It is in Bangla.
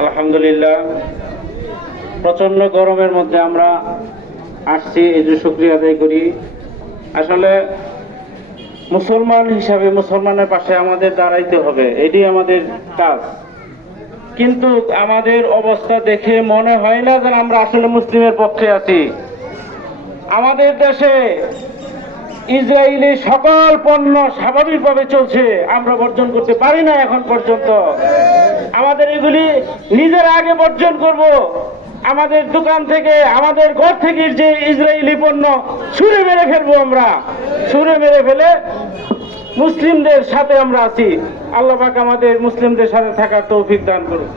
আলহামদুলিল্লাহ। প্রচণ্ড গরমের মধ্যে আমরা আসছি, এই যে শুক্রিয়া আদায় করি। আসলে মুসলমান হিসাবে মুসলমানের পাশে আমাদের দাঁড়াইতে হবে এটি আমাদের কাজ। কিন্তু আমাদের অবস্থা দেখে মনে হয় না যেন আমরা আসলে মুসলিমের পক্ষে আছি। আমাদের দেশে ইসরায়েলি সকল পণ্য স্বাভাবিকভাবে চলছে, আমরা বর্জন করতে পারি না এখন পর্যন্ত। এগুলি নিজের আগে বর্জন করব। আমাদের দোকান থেকে, আমাদের ঘর থেকে যে ইসরায়েলি পণ্য ছুঁড়ে মেরে ফেলব আমরা। ছুঁড়ে মেরে ফেলে মুসলিমদের সাথে আমরা আছি। আল্লাহ পাক আমাদের মুসলিমদের সাথে থাকার তৌফিক দান করুন।